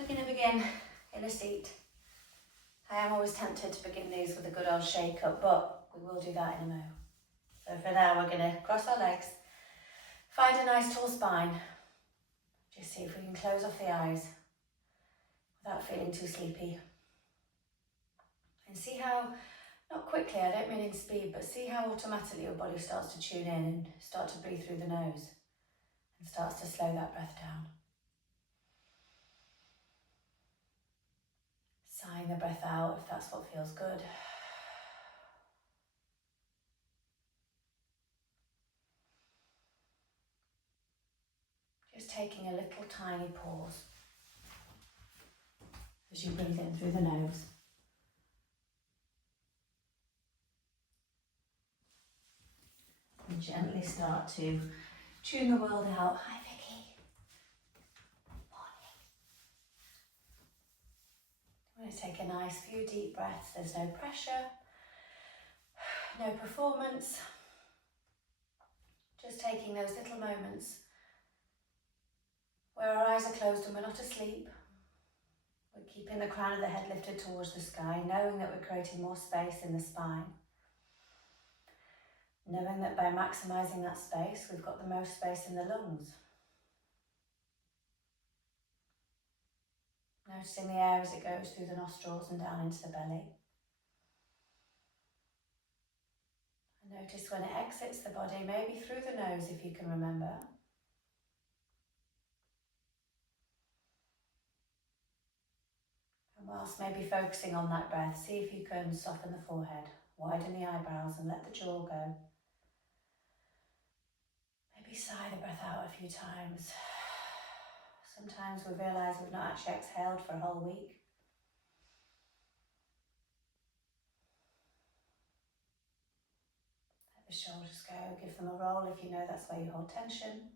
We're going to begin in a seat. I am always tempted to begin these with a good old shake up, but we will do that in a moment. So for now, we're going to cross our legs, find a nice tall spine. Just see if we can close off the eyes without feeling too sleepy. And see how, not quickly, I don't mean in speed, but see how automatically your body starts to tune in and start to breathe through the nose and starts to slow that breath down. Sighing the breath out if that's what feels good. Just taking a little tiny pause as you breathe in through the nose. And gently start to tune the world out. Hi Vicky. Morning. I'm going to take a nice few deep breaths. There's no pressure, no performance. Just taking those little moments where our eyes are closed and we're not asleep. We're keeping the crown of the head lifted towards the sky, knowing that we're creating more space in the spine. Knowing that by maximising that space, we've got the most space in the lungs. Noticing the air as it goes through the nostrils and down into the belly. And notice when it exits the body, maybe through the nose if you can remember. And whilst maybe focusing on that breath, see if you can soften the forehead, widen the eyebrows and let the jaw go. Maybe sigh the breath out a few times. Sometimes we realise we've not actually exhaled for a whole week. Let the shoulders go, give them a roll if you know that's where you hold tension.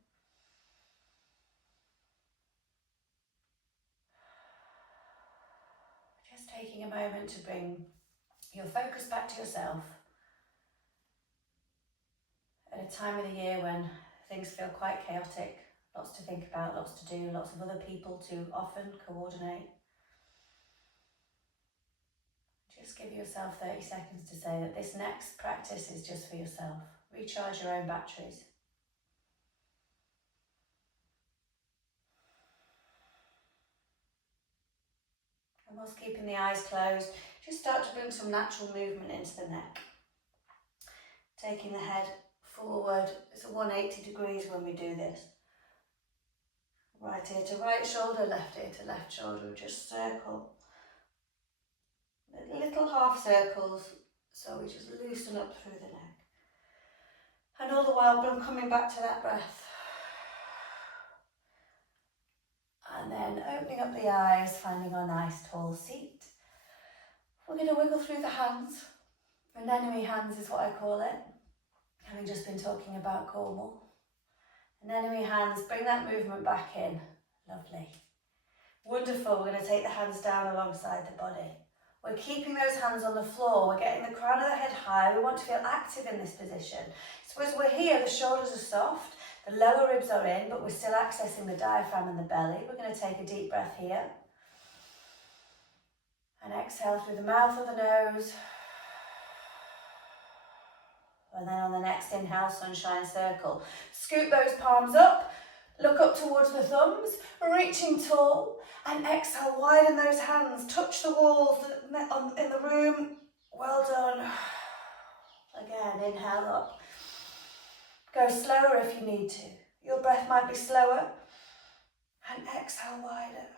Just taking a moment to bring your focus back to yourself at a time of the year when things feel quite chaotic, lots to think about, lots to do, lots of other people to often coordinate. Just give yourself 30 seconds to say that this next practice is just for yourself. Recharge your own batteries. And whilst keeping the eyes closed, just start to bring some natural movement into the neck. Taking the head forward, it's a 180 degrees when we do this. Right ear to right shoulder, left ear to left shoulder, just circle. Little half circles, so we just loosen up through the neck. And all the while, I'm coming back to that breath. And then opening up the eyes, finding our nice tall seat. We're going to wiggle through the hands. Anemone hands is what I call it, having just been talking about Cornwall. Anemone hands, bring that movement back in. Lovely. Wonderful, we're going to take the hands down alongside the body. We're keeping those hands on the floor, we're getting the crown of the head high, we want to feel active in this position. So as we're here, the shoulders are soft, the lower ribs are in, but we're still accessing the diaphragm and the belly. We're going to take a deep breath here. And exhale through the mouth or the nose. And then on the next inhale, sunshine circle. Scoop those palms up, look up towards the thumbs, reaching tall, and exhale, widen those hands, touch the walls in the room. Well done. Again, inhale up. Go slower if you need to. Your breath might be slower. And exhale wider.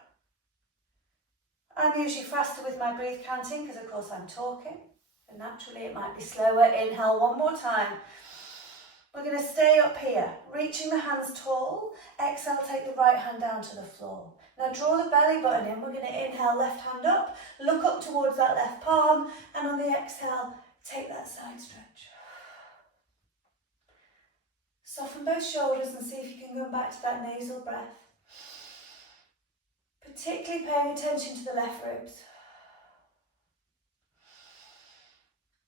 I'm usually faster with my breath counting because of course I'm talking. And naturally it might be slower. Inhale one more time. We're going to stay up here, reaching the hands tall. Exhale, take the right hand down to the floor. Now draw the belly button in. We're going to inhale, left hand up, look up towards that left palm, and on the exhale, take that side stretch. Soften both shoulders and see if you can go back to that nasal breath. Particularly paying attention to the left ribs.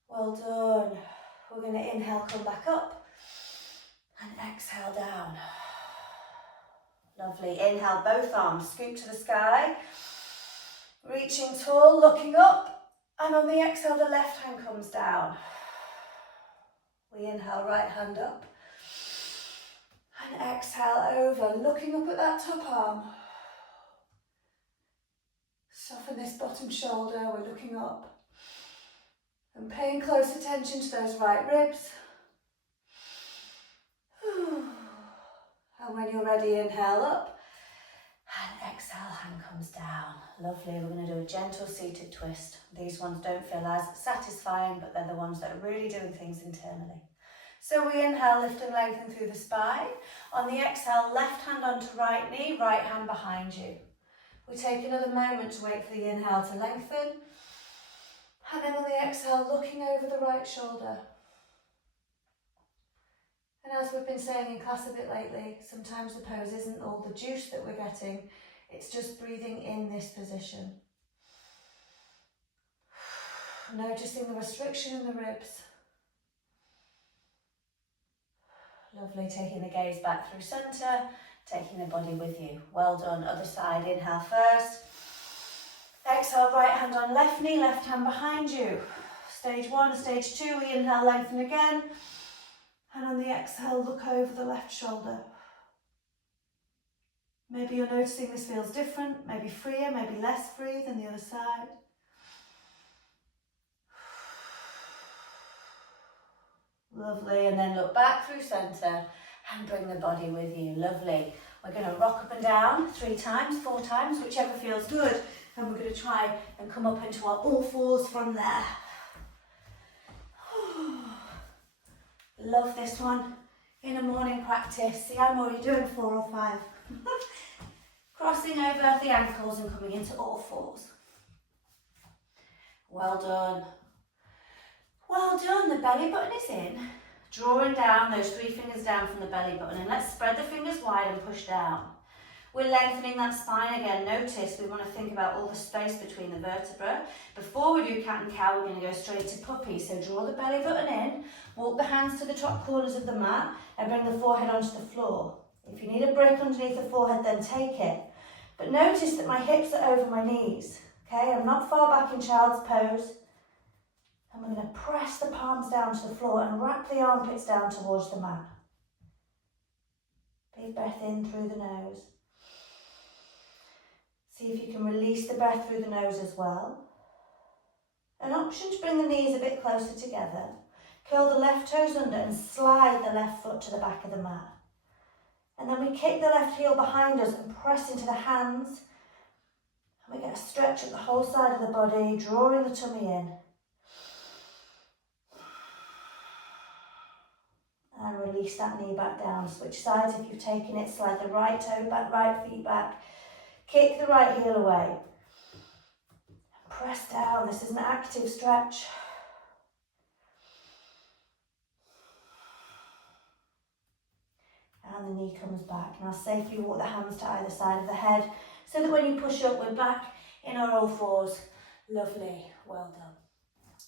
Well done. We're going to inhale, come back up, and exhale down. Lovely. Inhale, both arms, scoop to the sky. Reaching tall, looking up. And on the exhale, the left hand comes down. We inhale, right hand up. And exhale over, looking up at that top arm. Soften this bottom shoulder, we're looking up. And paying close attention to those right ribs. And when you're ready, inhale up. And exhale, hand comes down. Lovely, we're going to do a gentle seated twist. These ones don't feel as satisfying, but they're the ones that are really doing things internally. So we inhale, lift and lengthen through the spine. On the exhale, left hand onto right knee, right hand behind you. We take another moment to wait for the inhale to lengthen. And then on the exhale, looking over the right shoulder. And as we've been saying in class a bit lately, sometimes the pose isn't all the juice that we're getting, it's just breathing in this position. Noticing the restriction in the ribs. Lovely, taking the gaze back through centre, taking the body with you. Well done, other side, inhale first. Exhale, right hand on left knee, left hand behind you. Stage 1, stage 2, we inhale, lengthen again. And on the exhale, look over the left shoulder. Maybe you're noticing this feels different, maybe freer, maybe less free than the other side. Lovely, and then look back through centre and bring the body with you. Lovely. We're going to rock up and down 3 times, 4 times, whichever feels good. And we're going to try and come up into our all fours from there. Love this one in a morning practice. See, I'm already doing 4 or 5. Crossing over the ankles and coming into all fours. Well done. Well done. The belly button is in. Drawing down those 3 fingers down from the belly button, and let's spread the fingers wide and push down. We're lengthening that spine again. Notice we want to think about all the space between the vertebrae. Before we do cat and cow, we're going to go straight to puppy. So draw the belly button in, walk the hands to the top corners of the mat and bring the forehead onto the floor. If you need a break underneath the forehead, then take it. But notice that my hips are over my knees. Okay, I'm not far back in child's pose. And we're going to press the palms down to the floor and wrap the armpits down towards the mat. Big breath in through the nose. See if you can release the breath through the nose as well. An option to bring the knees a bit closer together. Curl the left toes under and slide the left foot to the back of the mat. And then we kick the left heel behind us and press into the hands. And we get a stretch at the whole side of the body, drawing the tummy in. And release that knee back down. Switch sides if you've taken it. Slide the right toe back, right feet back. Kick the right heel away. And press down. This is an active stretch. And the knee comes back. Now safely walk the hands to either side of the head so that when you push up, we're back in our all fours. Lovely. Well done.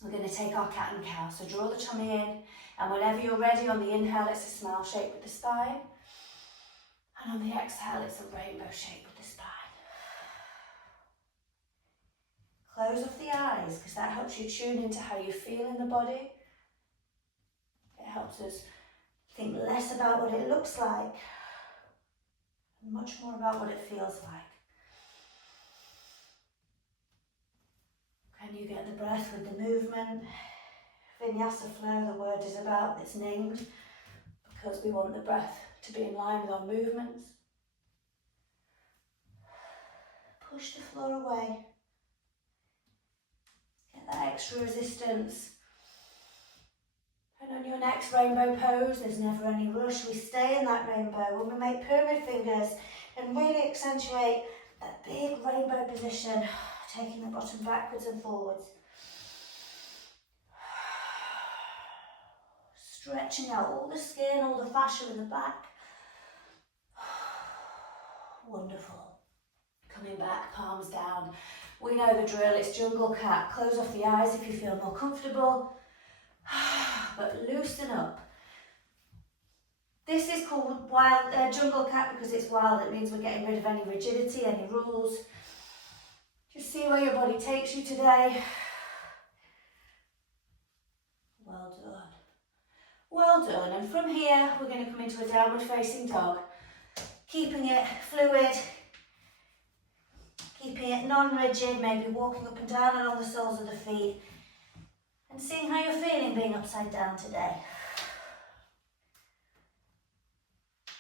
We're going to take our cat and cow. So draw the tummy in. And whenever you're ready, on the inhale, it's a smile shape with the spine. And on the exhale, it's a rainbow shape with the spine. Close off the eyes, because that helps you tune into how you feel in the body. It helps us think less about what it looks like, and much more about what it feels like. Can you get the breath with the movement? Vinyasa flow, the word is about, it's named because we want the breath to be in line with our movements. Push the floor away. Get that extra resistance. And on your next rainbow pose, there's never any rush. We stay in that rainbow. When we make pyramid fingers and really accentuate that big rainbow position, taking the bottom backwards and forwards. Stretching out all the skin, all the fascia in the back. Wonderful. Coming back, palms down. We know the drill, it's jungle cat. Close off the eyes if you feel more comfortable. But loosen up. This is called jungle cat because it's wild. It means we're getting rid of any rigidity, any rules. Just see where your body takes you today. Well done. Well done. And from here, we're going to come into a downward facing dog. Keeping it fluid, keeping it non-rigid, maybe walking up and down along the soles of the feet and seeing how you're feeling being upside down today.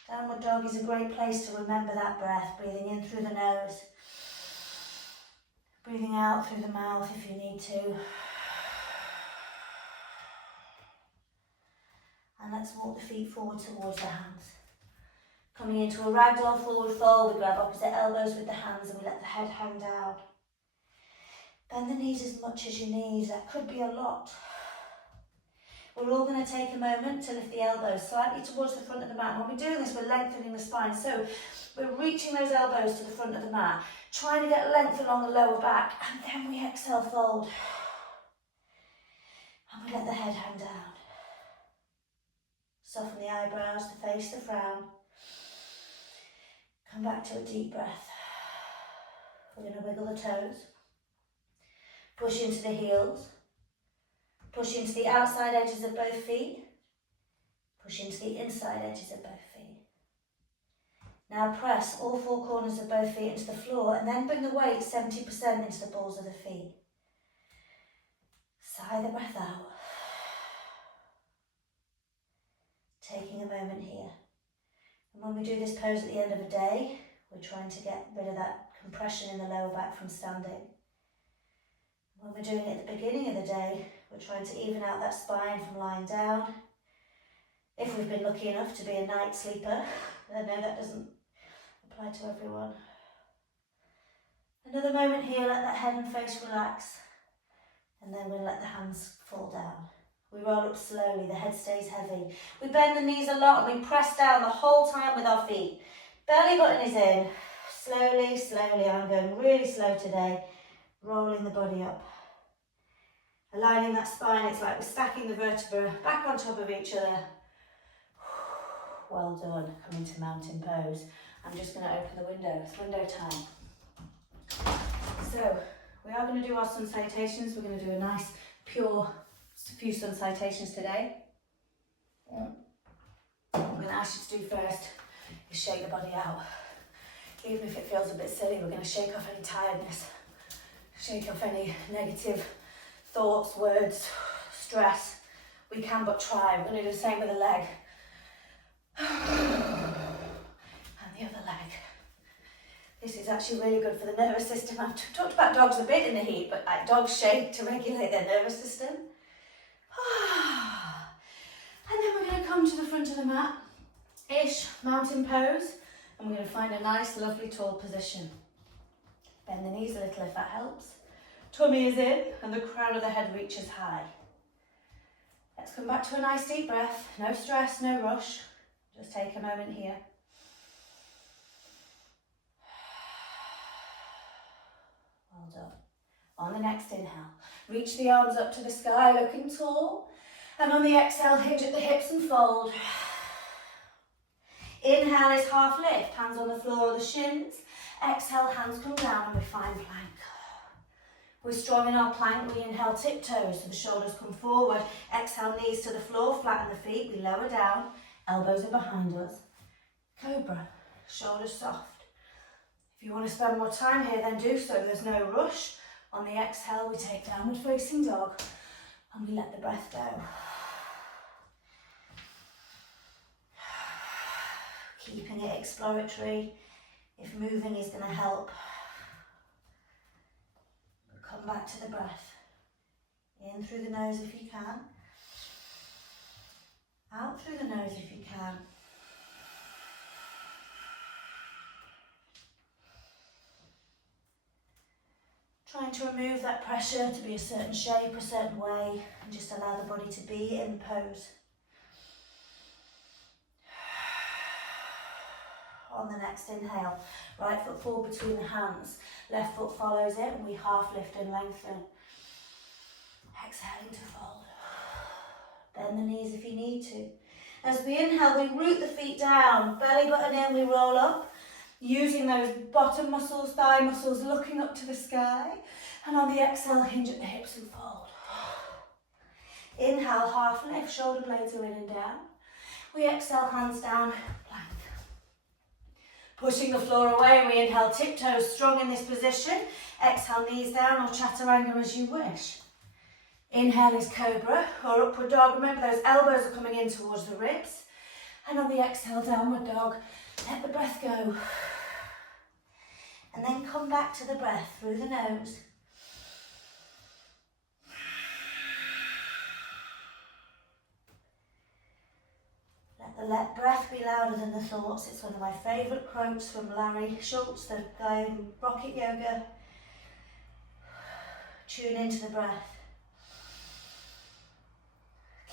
Downward dog is a great place to remember that breath, breathing in through the nose, breathing out through the mouth if you need to. And let's walk the feet forward towards the hands. Coming into a ragdoll forward fold, we grab opposite elbows with the hands and we let the head hang down. Bend the knees as much as you need, that could be a lot. We're all going to take a moment to lift the elbows slightly towards the front of the mat. When we're doing this, we're lengthening the spine, so we're reaching those elbows to the front of the mat, trying to get length along the lower back, and then we exhale, fold. And we let the head hang down. Soften the eyebrows, the face, the frown. Come back to a deep breath. We're going to wiggle the toes. Push into the heels. Push into the outside edges of both feet. Push into the inside edges of both feet. Now press all four corners of both feet into the floor and then bring the weight 70% into the balls of the feet. Sigh the breath out. Taking a moment here. And when we do this pose at the end of a day, we're trying to get rid of that compression in the lower back from standing. When we're doing it at the beginning of the day, we're trying to even out that spine from lying down. If we've been lucky enough to be a night sleeper, I know that doesn't apply to everyone. Another moment here, let that head and face relax. And then we'll let the hands fall down. We roll up slowly, the head stays heavy. We bend the knees a lot and we press down the whole time with our feet. Belly button is in. Slowly, slowly, I'm going really slow today. Rolling the body up. Aligning that spine, it's like we're stacking the vertebrae back on top of each other. Well done, come into mountain pose. I'm just going to open the window, it's window time. So, we are going to do our sun salutations. We're going to do a nice, pure, few sun salutations today. What I'm going to ask you to do first is shake the body out. Even if it feels a bit silly, we're going to shake off any tiredness, shake off any negative thoughts, words, stress. We can but try. We're going to do the same with the leg. And the other leg. This is actually really good for the nervous system. I've talked about dogs a bit in the heat, but dogs shake to regulate their nervous system. And then we're going to come to the front of the mat, mountain pose, and we're going to find a nice, lovely, tall position. Bend the knees a little if that helps. Tummy is in, and the crown of the head reaches high. Let's come back to a nice deep breath. No stress, no rush. Just take a moment here. Well done. On the next inhale, reach the arms up to the sky, looking tall. And on the exhale, hinge at the hips and fold. Inhale is half lift, hands on the floor or the shins. Exhale, hands come down and we find plank. We're strong in our plank, we inhale tiptoes so the shoulders come forward. Exhale, knees to the floor, flatten the feet, we lower down, elbows are behind us. Cobra, shoulders soft. If you want to spend more time here, then do so, there's no rush. On the exhale, we take downward facing dog and we let the breath go. Keeping it exploratory. If moving is going to help, come back to the breath. In through the nose if you can. Out through the nose if you can. Trying to remove that pressure to be a certain shape, a certain way, and just allow the body to be in pose. On the next inhale, right foot forward between the hands, left foot follows it, and we half lift and lengthen. Exhaling to fold. Bend the knees if you need to. As we inhale, we root the feet down, belly button in, we roll up, using those bottom muscles, thigh muscles, looking up to the sky. And on the exhale, hinge at the hips and fold. Inhale, half lift, shoulder blades are in and down. We exhale, hands down, plank. Pushing the floor away, we inhale, tiptoes, strong in this position. Exhale, knees down or chaturanga as you wish. Inhale is cobra or upward dog. Remember those elbows are coming in towards the ribs. And on the exhale, downward dog. Let the breath go. And then come back to the breath through the nose. Let the breath be louder than the thoughts. It's one of my favourite quotes from Larry Schultz, the guy in Rocket Yoga. Tune into the breath.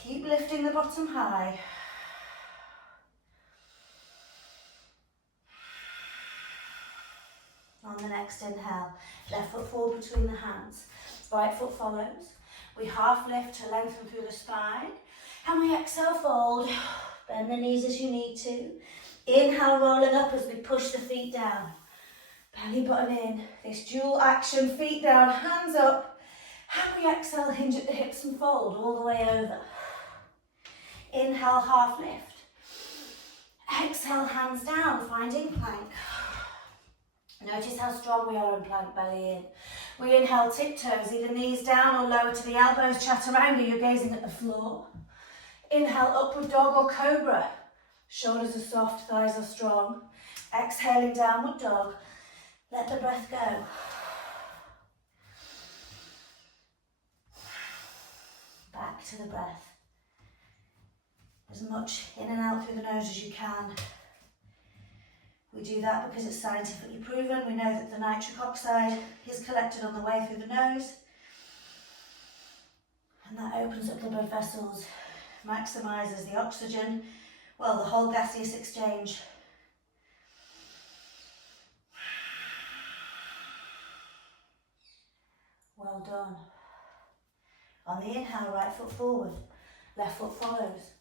Keep lifting the bottom high. On the next inhale, left foot forward between the hands. Right foot follows. We half lift to lengthen through the spine. And we exhale, fold. Bend the knees as you need to. Inhale, rolling up as we push the feet down. Belly button in. This dual action, feet down, hands up. And we exhale, hinge at the hips and fold all the way over. Inhale, half lift. Exhale, hands down, finding plank. Notice how strong we are in plank, belly in. We inhale, tiptoes, either knees down or lower to the elbows, chaturanga, you're gazing at the floor. Inhale, upward dog or cobra. Shoulders are soft, thighs are strong. Exhaling, downward dog. Let the breath go. Back to the breath. As much in and out through the nose as you can. We do that because it's scientifically proven. We know that the nitric oxide is collected on the way through the nose. And that opens up the blood vessels, maximises the oxygen, well, the whole gaseous exchange. Well done. On the inhale, right foot forward, left foot follows.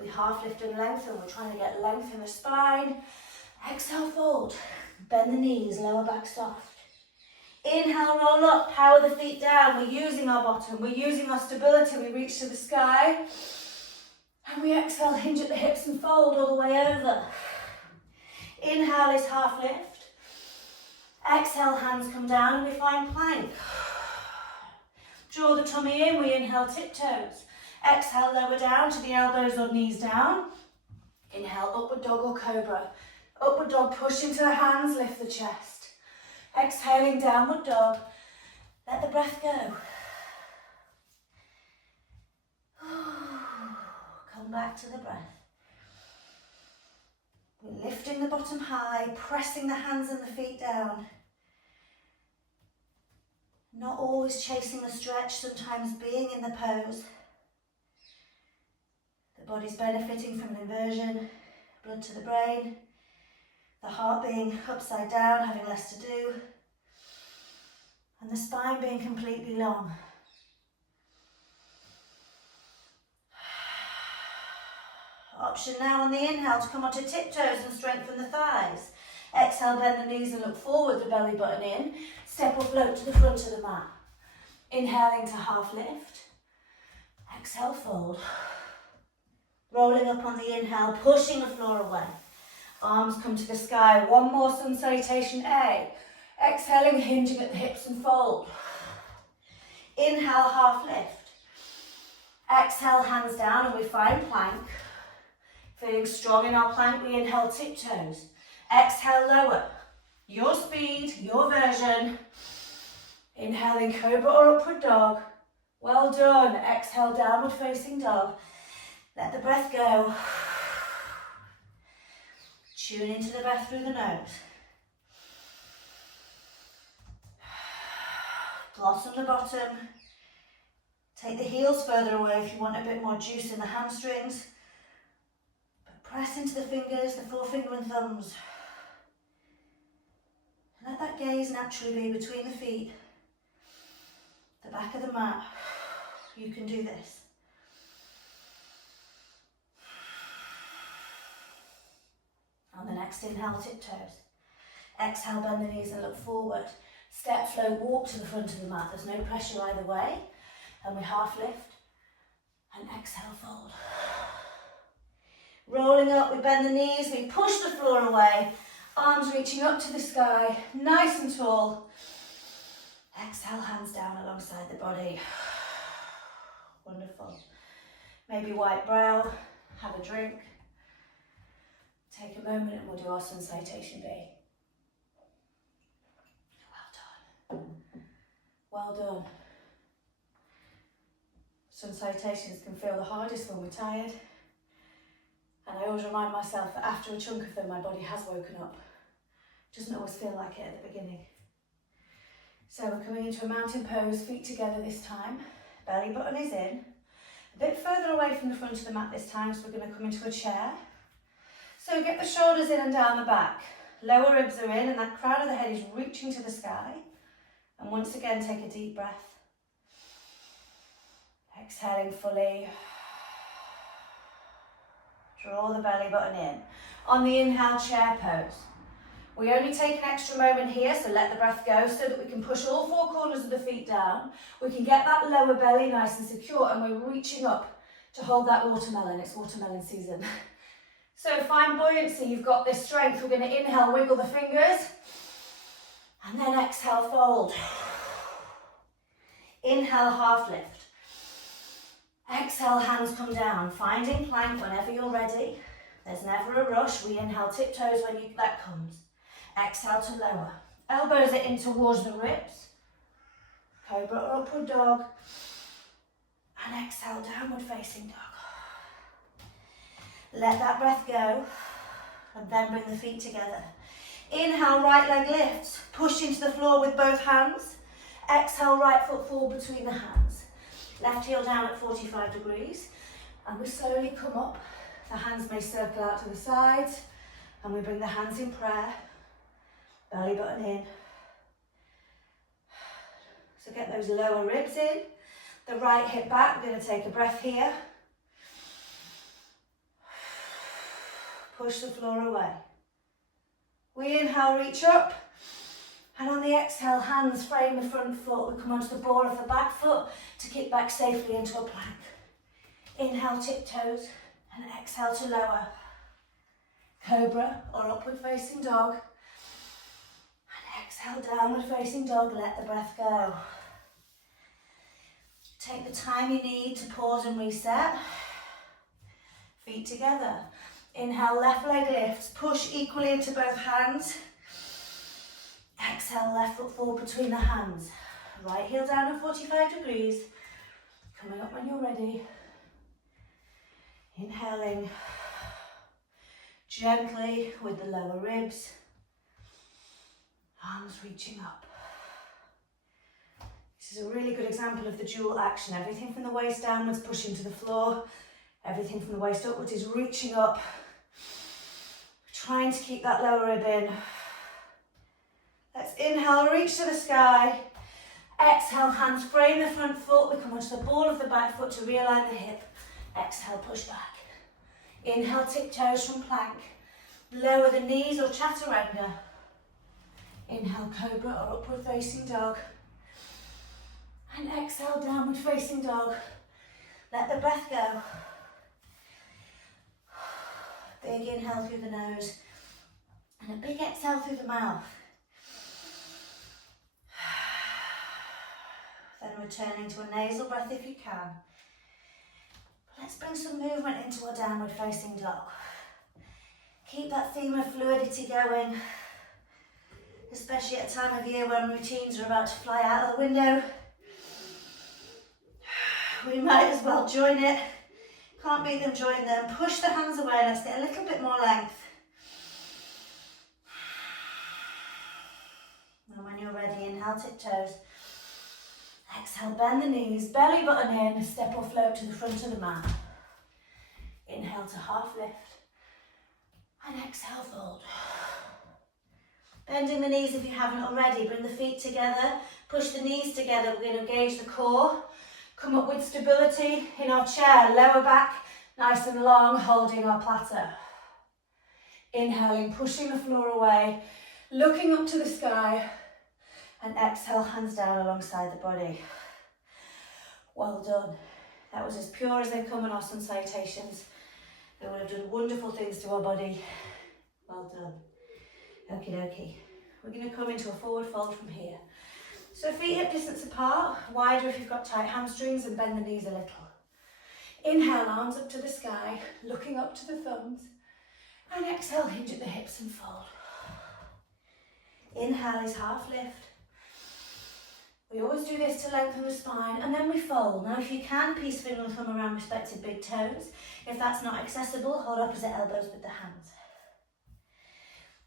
We half lift and lengthen. We're trying to get length in the spine. Exhale, fold. Bend the knees, lower back soft. Inhale, roll up, power the feet down. We're using our bottom, we're using our stability. We reach to the sky. And we exhale, hinge at the hips and fold all the way over. Inhale is half lift. Exhale, hands come down and we find plank. Draw the tummy in, we inhale, tiptoes. Exhale, lower down to the elbows or knees down. Inhale, upward dog or cobra. Upward dog, push into the hands, lift the chest. Exhaling, downward dog. Let the breath go. Come back to the breath. We're lifting the bottom high, pressing the hands and the feet down. Not always chasing the stretch, sometimes being in the pose. The body's benefiting from an inversion, blood to the brain. The heart being upside down, having less to do. And the spine being completely long. Option now on the inhale to come onto tiptoes and strengthen the thighs. Exhale, bend the knees and look forward, the belly button in. Step or float to the front of the mat. Inhaling to half lift. Exhale, fold. Rolling up on the inhale, pushing the floor away. Arms come to the sky. One more sun salutation, A. Exhaling, hinging at the hips and fold. Inhale, half lift. Exhale, hands down and we find plank. Feeling strong in our plank, we inhale, tiptoes. Exhale, lower. Your speed, your version. Inhaling, cobra or upward dog. Well done. Exhale, downward facing dog. Let the breath go. Tune into the breath through the nose. Blossom the bottom. Take the heels further away if you want a bit more juice in the hamstrings. But press into the fingers, the forefinger and thumbs. Let that gaze naturally be between the feet, the back of the mat. You can do this. next. Inhale, tiptoes. Exhale, bend the knees and look forward. Step, flow, walk to the front of the mat. There's no pressure either way. And we half lift. And exhale, fold. Rolling up, we bend the knees, we push the floor away. Arms reaching up to the sky, nice and tall. Exhale, hands down alongside the body. Wonderful. Maybe wipe brow, have a drink. Take a moment and we'll do our sun salutation B. Well done. Well done. Sun salutations can feel the hardest when we're tired. And I always remind myself that after a chunk of them, my body has woken up. Doesn't always feel like it at the beginning. So we're coming into a mountain pose, feet together this time. Belly button is in. A bit further away from the front of the mat this time, so we're going to come into a chair. So get the shoulders in and down the back. Lower ribs are in and that crown of the head is reaching to the sky. And once again, take a deep breath. Exhaling fully. Draw the belly button in. On the inhale, chair pose. We only take an extra moment here, so let the breath go so that we can push all four corners of the feet down. We can get that lower belly nice and secure, and we're reaching up to hold that watermelon. It's watermelon season. So find buoyancy, you've got this strength. We're going to inhale, wiggle the fingers, and then exhale, fold. Inhale, half lift. Exhale, hands come down, finding plank whenever you're ready. There's never a rush. We inhale, tiptoes when that comes. Exhale to lower. Elbows are in towards the ribs. Cobra or upward dog. And exhale, downward facing dog. Let that breath go. And then bring the feet together. Inhale, right leg lifts. Push into the floor with both hands. Exhale, right foot forward between the hands. Left heel down at 45 degrees. And we slowly come up. The hands may circle out to the sides. And we bring the hands in prayer. Belly button in. So get those lower ribs in. The right hip back. We're going to take a breath here. Push the floor away. We inhale, reach up. And on the exhale, hands frame the front foot. We come onto the ball of the back foot to kick back safely into a plank. Inhale, tiptoes. And exhale to lower. Cobra or upward facing dog. And exhale, downward facing dog. Let the breath go. Take the time you need to pause and reset. Feet together. Inhale, left leg lifts. Push equally into both hands. Exhale, left foot forward between the hands. Right heel down at 45 degrees. Coming up when you're ready. Inhaling gently with the lower ribs. Arms reaching up. This is a really good example of the dual action. Everything from the waist downwards, pushing to the floor. Everything from the waist upwards is reaching up. Trying to keep that lower rib in. Let's inhale, reach to the sky. Exhale, hands frame the front foot. We come onto the ball of the back foot to realign the hip. Exhale, push back. Inhale, tiptoes from plank. Lower the knees or chaturanga. Inhale, cobra or upward facing dog. And exhale, downward facing dog. Let the breath go. Big inhale through the nose. And a big exhale through the mouth. Then returning to a nasal breath if you can. Let's bring some movement into our downward facing dog. Keep that theme of fluidity going, especially at a time of year when routines are about to fly out of the window. We might as well join it. Can't beat them, join them. Push the hands away, let's get a little bit more length. And when you're ready, inhale, tiptoes. Exhale, bend the knees, belly button in, step or float to the front of the mat. Inhale to half lift. And exhale, fold. Bending the knees if you haven't already. Bring the feet together, push the knees together. We're going to engage the core. Come up with stability in our chair, lower back, nice and long, holding our platter. Inhaling, pushing the floor away, looking up to the sky, and exhale, hands down alongside the body. Well done. That was as pure as they come in our sun salutations. They would have done wonderful things to our body. Well done. Okie dokie. We're going to come into a forward fold from here. So feet hip distance apart, wider if you've got tight hamstrings, and bend the knees a little. Inhale, arms up to the sky, looking up to the thumbs. And exhale, hinge at the hips and fold. Inhale is half lift. We always do this to lengthen the spine, and then we fold. Now if you can, piece finger and thumb around respective big toes. If that's not accessible, hold opposite elbows with the hands.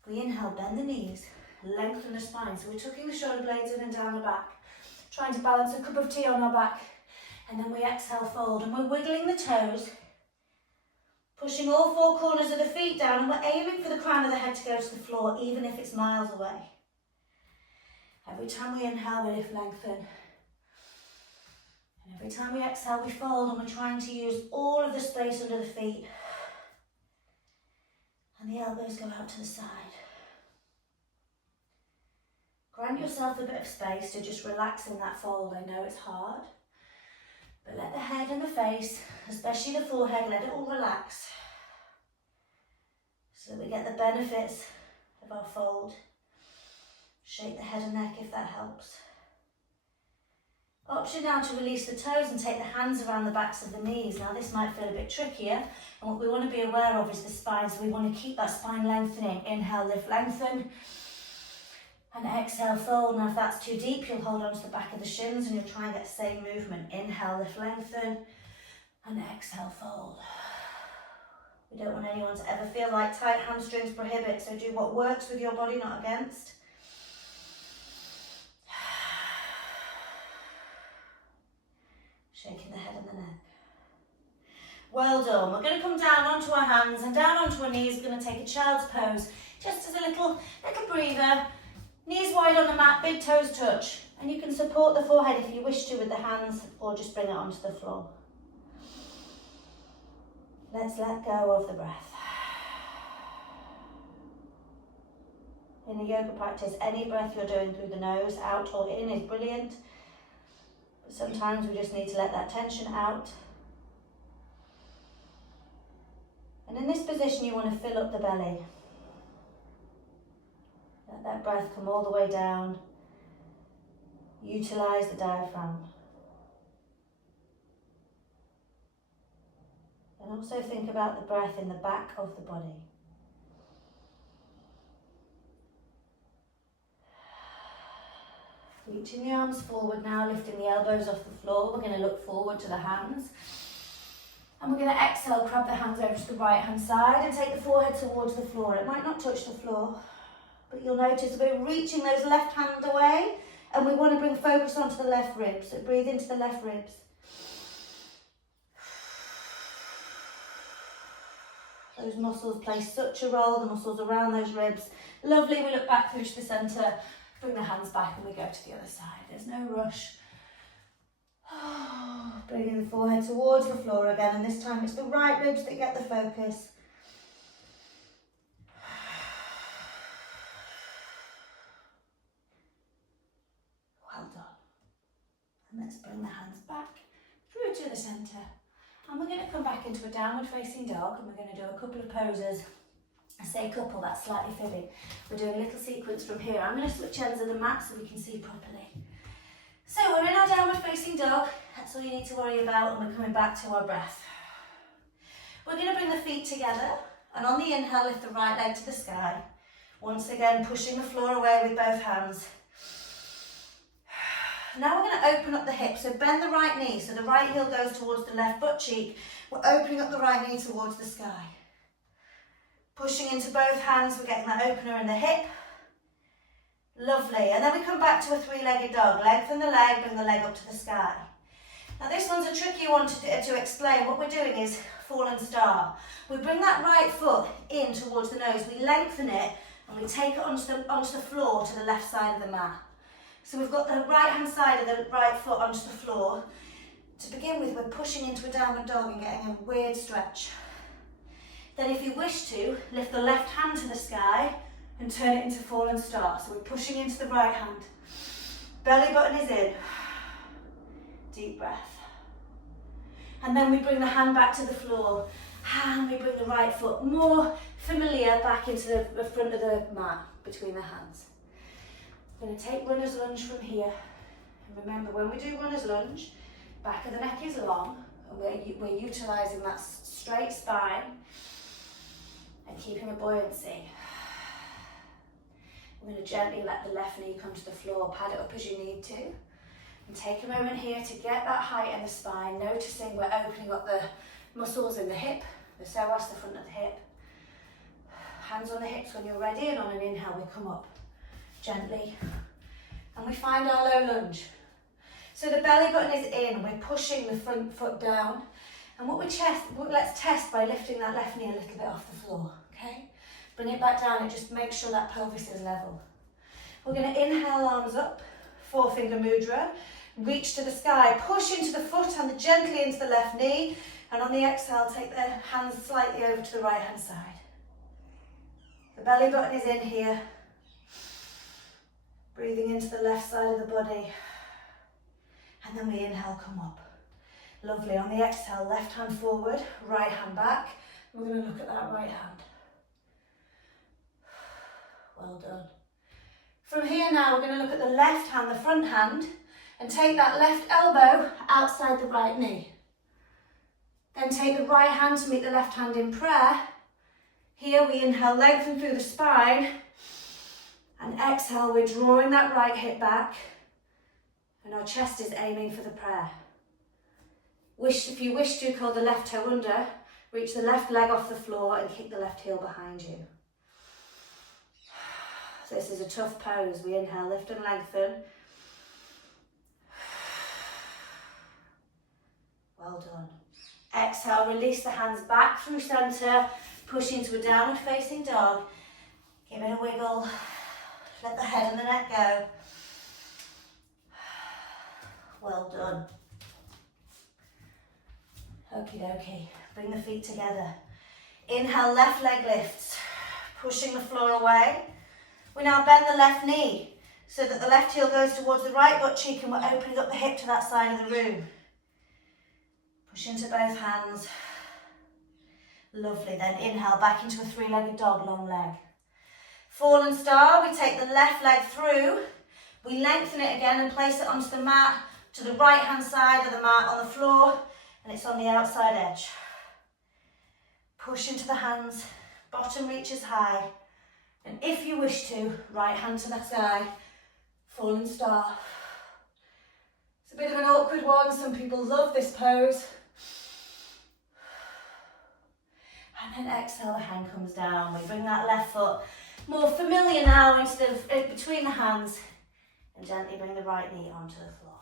We inhale, bend the knees, lengthen the spine. So we're tucking the shoulder blades in and down the back, trying to balance a cup of tea on our back. And then we exhale, fold, and we're wiggling the toes, pushing all four corners of the feet down, and we're aiming for the crown of the head to go to the floor, even if it's miles away. Every time we inhale, we lift, lengthen. And every time we exhale, we fold, and we're trying to use all of the space under the feet. And the elbows go out to the side. Grant yourself a bit of space to just relax in that fold. I know it's hard, but let the head and the face, especially the forehead, let it all relax, so that we get the benefits of our fold. Shake the head and neck if that helps. Option now to release the toes and take the hands around the backs of the knees. Now this might feel a bit trickier, and what we want to be aware of is the spine, so we want to keep that spine lengthening. Inhale, lift, lengthen, and exhale, fold. Now if that's too deep, you'll hold on to the back of the shins and you'll try and get the same movement. Inhale, lift, lengthen, and exhale, fold. We don't want anyone to ever feel like tight hamstrings prohibit, so do what works with your body, not against. Shaking the head and the neck. Well done. We're going to come down onto our hands and down onto our knees. We're going to take a child's pose, just as a little breather. Knees wide on the mat, big toes touch. And you can support the forehead if you wish to with the hands, or just bring it onto the floor. Let's let go of the breath. In a yoga practice, any breath you're doing through the nose, out or in, is brilliant. But sometimes we just need to let that tension out. And in this position, you want to fill up the belly. Let that breath come all the way down. Utilize the diaphragm. And also think about the breath in the back of the body. Reaching the arms forward now, lifting the elbows off the floor. We're going to look forward to the hands. And we're going to exhale, grab the hands over to the right hand side and take the forehead towards the floor. It might not touch the floor, but you'll notice we're reaching those left hand away, and we want to bring focus onto the left ribs. So breathe into the left ribs. Those muscles play such a role, the muscles around those ribs. Lovely, we look back through to the centre, bring the hands back and we go to the other side. There's no rush. Bringing the forehead towards the floor again, and this time it's the right ribs that get the focus. Well done. And let's bring the hands back through to the centre. And we're going to come back into a downward facing dog, and we're going to do a couple of poses. I say couple, that's slightly fibbing. We're doing a little sequence from here. I'm going to switch ends of the mat so we can see properly. So we're in our downward facing dog. That's all you need to worry about, and we're coming back to our breath. We're going to bring the feet together, and on the inhale, lift the right leg to the sky. Once again, pushing the floor away with both hands. Now we're going to open up the hips, so bend the right knee, so the right heel goes towards the left butt cheek. We're opening up the right knee towards the sky. Pushing into both hands, we're getting that opener in the hip. Lovely, and then we come back to a three-legged dog. Lengthen the leg, bring the leg up to the sky. Now this one's a tricky one to explain. What we're doing is fallen star. We bring that right foot in towards the nose, we lengthen it, and we take it onto the floor to the left side of the mat. So we've got the right hand side of the right foot onto the floor. To begin with, we're pushing into a downward dog and getting a weird stretch. Then if you wish to, lift the left hand to the sky and turn it into fallen star. So we're pushing into the right hand. Belly button is in. Deep breath. And then we bring the hand back to the floor. And we bring the right foot more familiar back into the front of the mat between the hands. We're going to take runner's lunge from here. And remember, when we do runner's lunge, back of the neck is long, and we're utilising that straight spine and keeping a buoyancy. We're going to gently let the left knee come to the floor, pad it up as you need to. And take a moment here to get that height in the spine, noticing we're opening up the muscles in the hip, the psoas, the front of the hip. Hands on the hips when you're ready, and on an inhale we come up gently. And we find our low lunge. So the belly button is in, we're pushing the front foot down. And let's test by lifting that left knee a little bit off the floor, okay? Bring it back down and just make sure that pelvis is level. We're going to inhale, arms up, four-finger mudra. Reach to the sky, push into the foot and gently into the left knee. And on the exhale, take the hands slightly over to the right-hand side. The belly button is in here. Breathing into the left side of the body. And then we inhale, come up. Lovely. On the exhale, left hand forward, right hand back. We're going to look at that right hand. Well done. From here now, we're going to look at the left hand, the front hand, and take that left elbow outside the right knee. Then take the right hand to meet the left hand in prayer. Here we inhale, lengthen through the spine, and exhale, we're drawing that right hip back, and our chest is aiming for the prayer. If you wish to, curl the left toe under, reach the left leg off the floor and kick the left heel behind you. This is a tough pose. We inhale, lift and lengthen. Well done. Exhale, release the hands back through centre, push into a downward facing dog. Give it a wiggle. Let the head and the neck go. Well done. Okie dokie. Bring the feet together. Inhale, left leg lifts, pushing the floor away. We now bend the left knee so that the left heel goes towards the right butt cheek and we're opening up the hip to that side of the room. Push into both hands. Lovely. Then inhale back into a three-legged dog, long leg. Fallen star, we take the left leg through. We lengthen it again and place it onto the mat, to the right-hand side of the mat on the floor, and it's on the outside edge. Push into the hands, bottom reaches high. And if you wish to, right hand to the sky, fallen star. It's a bit of an awkward one. Some people love this pose. And then exhale, the hand comes down. We bring that left foot more familiar now instead of between the hands, and gently bring the right knee onto the floor.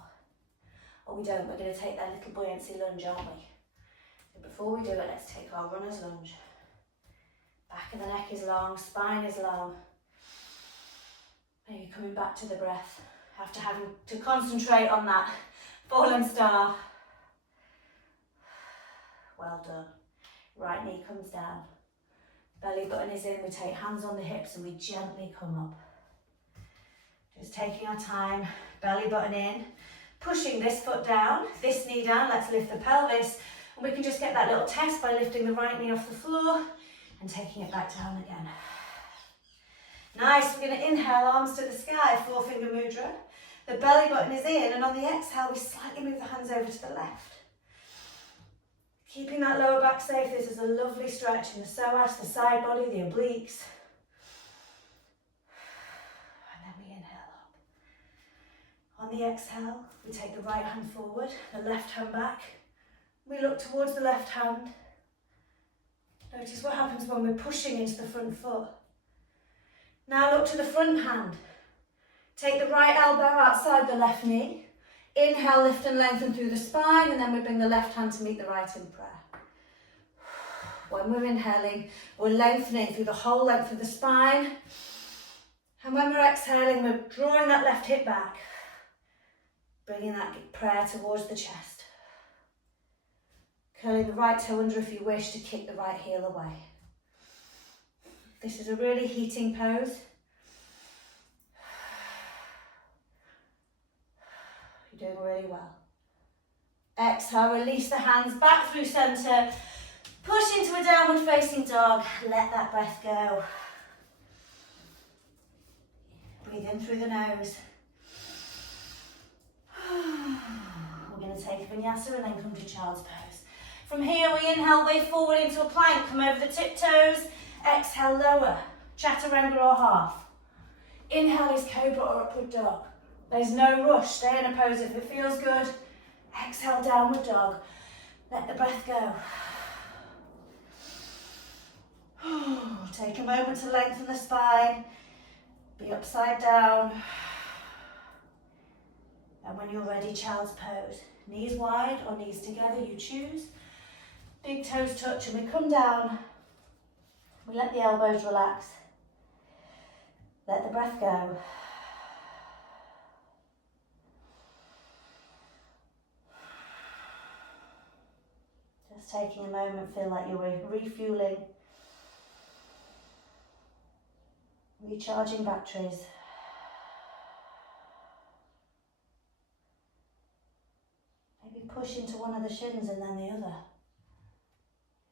Or we don't, we're going to take that little buoyancy lunge, aren't we? But before we do it, let's take our runner's lunge. Back of the neck is long, spine is long. Maybe coming back to the breath after having to concentrate on that fallen star. Well done. Right knee comes down. Belly button is in. We take hands on the hips and we gently come up. Just taking our time. Belly button in. Pushing this foot down, this knee down. Let's lift the pelvis. And we can just get that little test by lifting the right knee off the floor and taking it back down again. Nice. We're going to inhale, arms to the sky, four-finger mudra. The belly button is in, and on the exhale, we slightly move the hands over to the left. Keeping that lower back safe. This is a lovely stretch in the psoas, the side body, the obliques. And then we inhale up. On the exhale, we take the right hand forward, the left hand back. We look towards the left hand. Notice what happens when we're pushing into the front foot. Now look to the front hand. Take the right elbow outside the left knee. Inhale, lift and lengthen through the spine, and then we bring the left hand to meet the right in prayer. When we're inhaling, we're lengthening through the whole length of the spine. And when we're exhaling, we're drawing that left hip back, bringing that prayer towards the chest. Curling the right toe under if you wish to kick the right heel away. This is a really heating pose. You're doing really well. Exhale, release the hands back through center. Push into a downward facing dog. Let that breath go. Breathe in through the nose. We're going to take a vinyasa and then come to child's pose. From here, we inhale, wave forward into a plank. Come over the tiptoes. Exhale, lower. Chaturanga or half. Inhale is cobra or upward dog. There's no rush. Stay in a pose if it feels good. Exhale, downward dog. Let the breath go. Take a moment to lengthen the spine. Be upside down. And when you're ready, child's pose. Knees wide or knees together, you choose. Big toes touch and we come down. We let the elbows relax. Let the breath go. Just taking a moment, feel like you're refueling. Recharging batteries. Maybe push into one of the shins and then the other.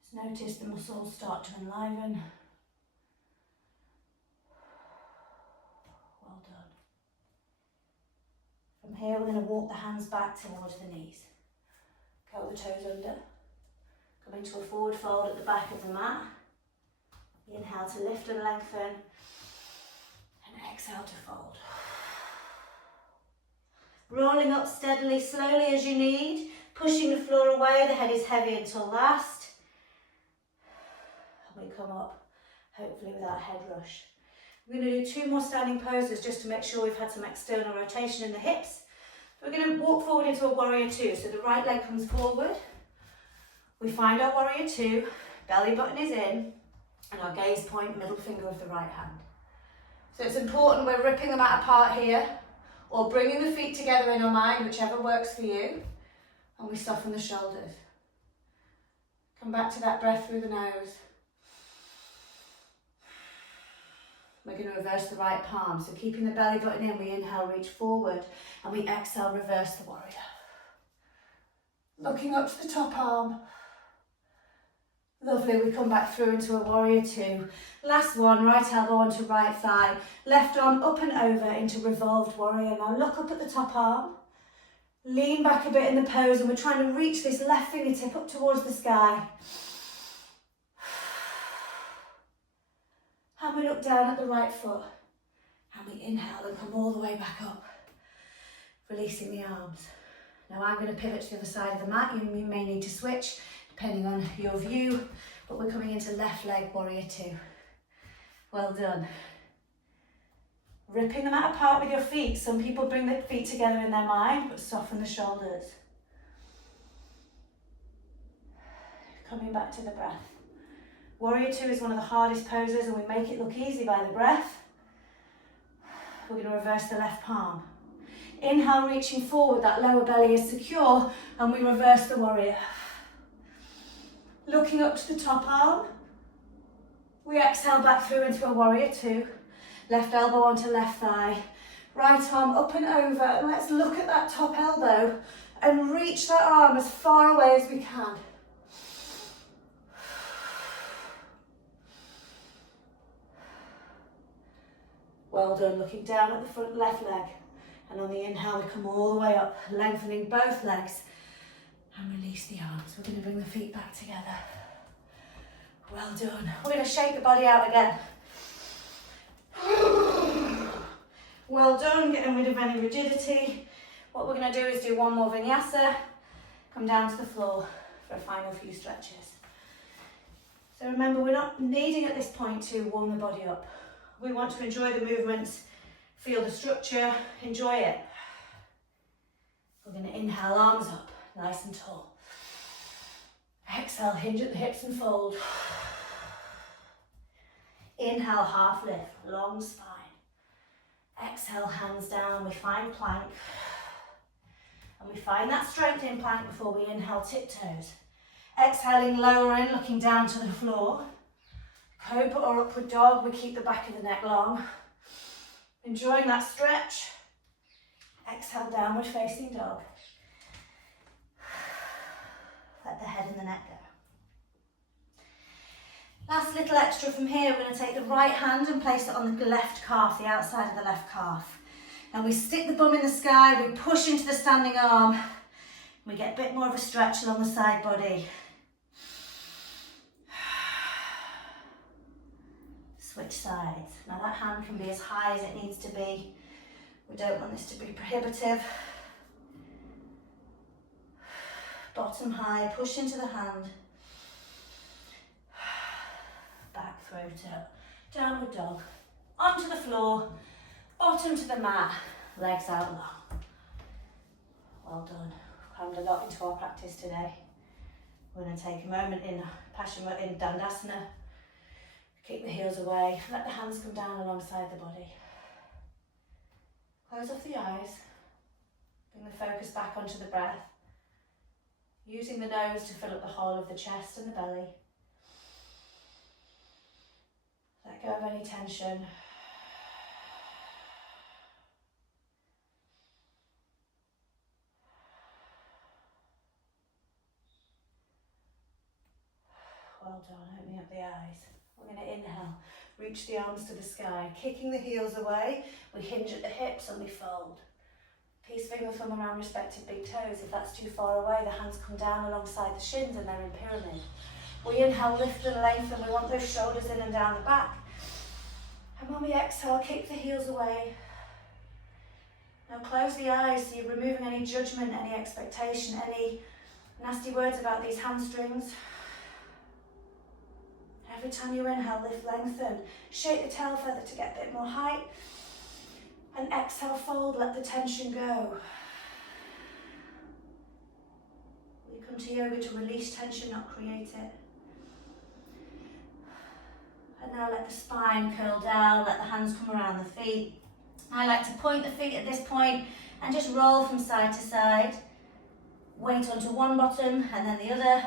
Just notice the muscles start to enliven. Well done. From here we're going to walk the hands back towards the knees. Curl the toes under. Come into a forward fold at the back of the mat. Inhale to lift and lengthen. And exhale to fold. Rolling up steadily, slowly as you need. Pushing the floor away, the head is heavy until last. And we come up, hopefully without head rush. We're going to do 2 more standing poses just to make sure we've had some external rotation in the hips. We're going to walk forward into a warrior 2. So the right leg comes forward. We find our warrior 2, belly button is in, and our gaze point, middle finger of the right hand. So it's important we're ripping the mat apart here, or bringing the feet together in our mind, whichever works for you, and we soften the shoulders. Come back to that breath through the nose. We're going to reverse the right palm, so keeping the belly button in, we inhale, reach forward, and we exhale, reverse the warrior. Looking up to the top arm. Lovely, we come back through into a warrior 2. Last one, right elbow onto right thigh. Left arm up and over into revolved warrior. Now look up at the top arm. Lean back a bit in the pose and we're trying to reach this left fingertip up towards the sky. And we look down at the right foot. And we inhale and come all the way back up. Releasing the arms. Now I'm going to pivot to the other side of the mat. You may need to switch, depending on your view, but we're coming into left leg warrior 2. Well done. Ripping the mat apart with your feet. Some people bring the feet together in their mind, but soften the shoulders. Coming back to the breath. Warrior 2 is one of the hardest poses and we make it look easy by the breath. We're going to reverse the left palm. Inhale, reaching forward, that lower belly is secure, and we reverse the warrior. Looking up to the top arm, we exhale back through into a warrior 2. Left elbow onto left thigh, right arm up and over, and let's look at that top elbow and reach that arm as far away as we can. Well done, looking down at the front left leg. And on the inhale, we come all the way up, lengthening both legs and release the arms. We're going to bring the feet back together. Well done. We're going to shake the body out again. Well done, getting rid of any rigidity. What we're going to do is do 1 more vinyasa, come down to the floor for a final few stretches. So remember, we're not needing at this point to warm the body up. We want to enjoy the movements, feel the structure, enjoy it. We're going to inhale, arms up, nice and tall. Exhale, hinge at the hips and fold. Inhale, half lift, long spine. Exhale, hands down, we find plank. And we find that strength in plank before we inhale, tiptoes. Exhaling, lowering, looking down to the floor. Cobra or upward dog, we keep the back of the neck long. Enjoying that stretch. Exhale, downward facing dog. Let the head and the neck go. Last little extra from here, we're going to take the right hand and place it on the left calf, the outside of the left calf. And we stick the bum in the sky, we push into the standing arm. We get a bit more of a stretch along the side body. Switch sides. Now that hand can be as high as it needs to be. We don't want this to be prohibitive. Bottom high, push into the hand. Back throat up. Downward dog. Onto the floor. Bottom to the mat. Legs out long. Well done. We've crammed a lot into our practice today. We're going to take a moment in Dandasana. Keep the heels away. Let the hands come down alongside the body. Close off the eyes. Bring the focus back onto the breath. Using the nose to fill up the whole of the chest and the belly. Let go of any tension. Well done, opening up the eyes. We're going to inhale, reach the arms to the sky, kicking the heels away. We hinge at the hips and we fold. Peace, finger, thumb around respective big toes. If that's too far away, the hands come down alongside the shins and they're in pyramid. We inhale, lift and lengthen. We want those shoulders in and down the back. And when we exhale, kick the heels away. Now close the eyes so you're removing any judgment, any expectation, any nasty words about these hamstrings. Every time you inhale, lift, lengthen. Shake the tail feather to get a bit more height. And exhale, fold, let the tension go. We come to yoga to release tension, not create it. And now let the spine curl down, let the hands come around the feet. I like to point the feet at this point and just roll from side to side. Weight onto one bottom and then the other.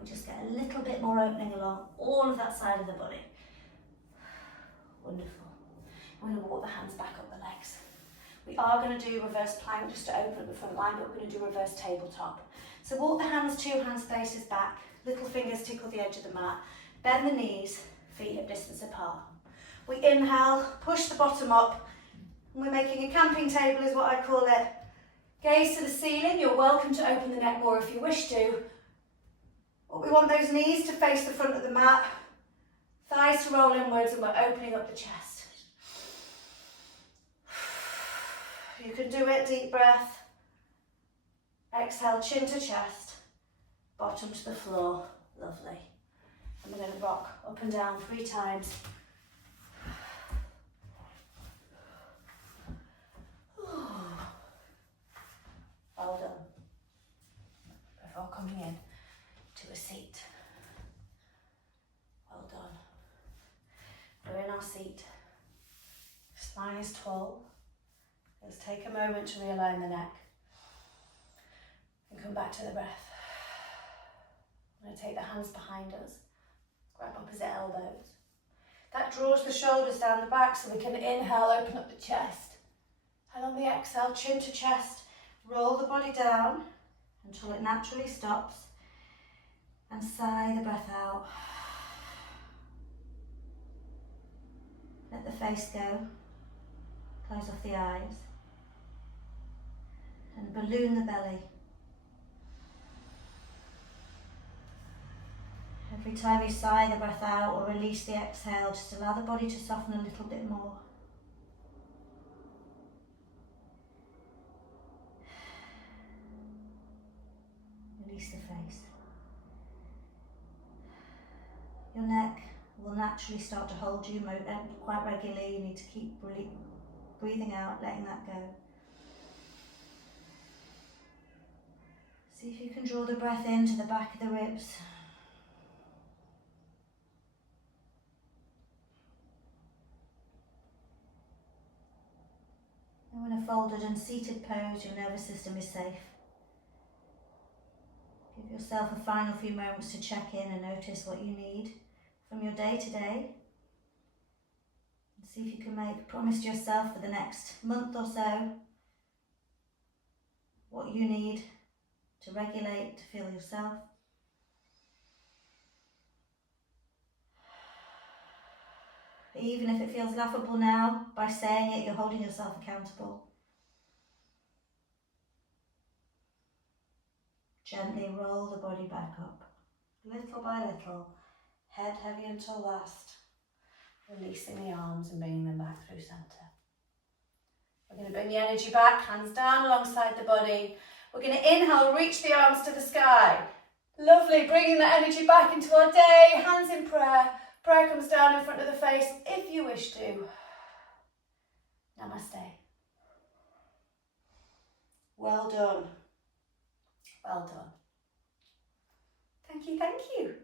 We just get a little bit more opening along all of that side of the body. Wonderful. I'm going to walk the hands back up the legs. We are going to do reverse plank just to open up the front line, but we're going to do reverse tabletop. So walk the hands, two hands faces back, little fingers tickle the edge of the mat, bend the knees, feet hip distance apart. We inhale, push the bottom up, and we're making a camping table is what I call it. Gaze to the ceiling, you're welcome to open the neck more if you wish to. But we want those knees to face the front of the mat, thighs to roll inwards, and we're opening up the chest. You can do it, deep breath. Exhale, chin to chest, bottom to the floor, lovely. And we're going to rock up and down 3 times. Well done. Before coming in to a seat. Well done. We're in our seat. Spine is tall. Let's take a moment to realign the neck and come back to the breath. I'm going to take the hands behind us, grab opposite elbows. That draws the shoulders down the back so we can inhale, open up the chest. And on the exhale, chin to chest, roll the body down until it naturally stops and sigh the breath out. Let the face go, close off the eyes. And balloon the belly. Every time you sigh the breath out or release the exhale, just allow the body to soften a little bit more. Release the face. Your neck will naturally start to hold you quite regularly. You need to keep breathing out, letting that go. See if you can draw the breath into the back of the ribs. And in a folded and seated pose, your nervous system is safe. Give yourself a final few moments to check in and notice what you need from your day to day. And see if you can make a promise to yourself for the next month or so what you need to regulate, to feel yourself. Even if it feels laughable now, by saying it, you're holding yourself accountable. Gently roll the body back up, little by little, head heavy until last, releasing the arms and bringing them back through centre. We're going to bring the energy back, hands down alongside the body. We're going to inhale, reach the arms to the sky. Lovely, bringing that energy back into our day, hands in prayer. Prayer comes down in front of the face if you wish to. Namaste. Well done. Well done. Thank you, thank you.